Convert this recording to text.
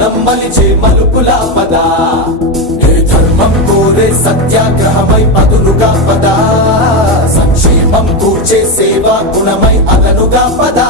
మనం మలిచే మలుపుల పదా, ఏ ధర్మం కోరే సత్యాగ్రహమై పదులుగా పదా, సంక్షేమం కూర్చే సేవా గుణమై అదనుగా పదా.